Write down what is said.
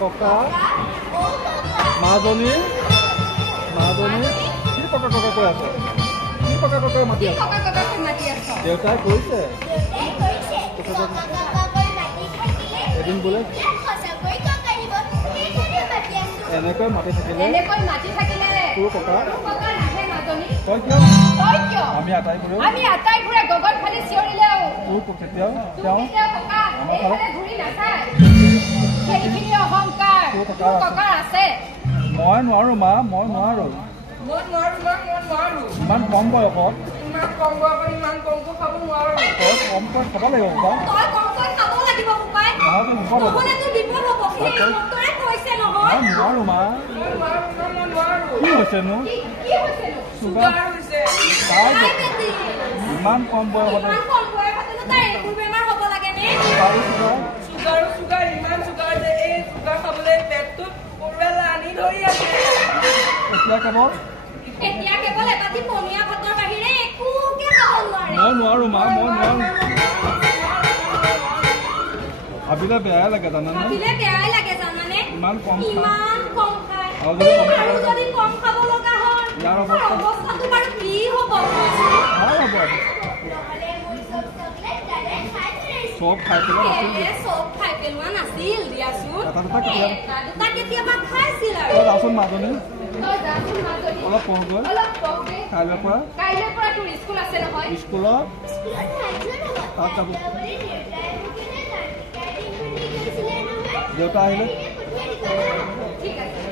ককা মাজনী কি ককা কৈ আছে কি ককা মাতি আছে দেউতাই কৈছে এদিন বোলে এনেকৈ মাতি থাকিলে তোৰ ককা তই কিয় আমি আটাইবোৰে গগন ফালি চিঞৰিলেও তোৰ তেতিয়াও ককাৰ আছে মই নোৱাৰো মা মই নোৱাৰো ইমান কম বয়সত ইমান কমকৈ খাব নোৱাৰো তই কমকৈ খাব লাগিব নোৱাৰো মা কি হৈছেনো ইমান কম বয়সতে এতিয়া কেৱল এবাটি পনীয়া ভাতৰ বাহিৰে একোকে খাব নোৱাৰে মই নোৱাৰো মা মই নোৱাৰো ভাবিলে বেয়াই লাগে জানানে ইমান কম খায় আৰু যদি কম খাব লগা হয় ইয়াৰ অৱস্থাটো বাৰু কি হ'ব চব খাই পেলোৱা নাছিল দিয়াচোন এটা কেতিয়াবা খাইছিল আৰু মাজনী অলপ পঢ়গৈ কাইলৈৰ পৰা তোৰ স্কুল আছে নহয় স্কুলত তাত যাব দেউতা আহিলে ঠিক আছে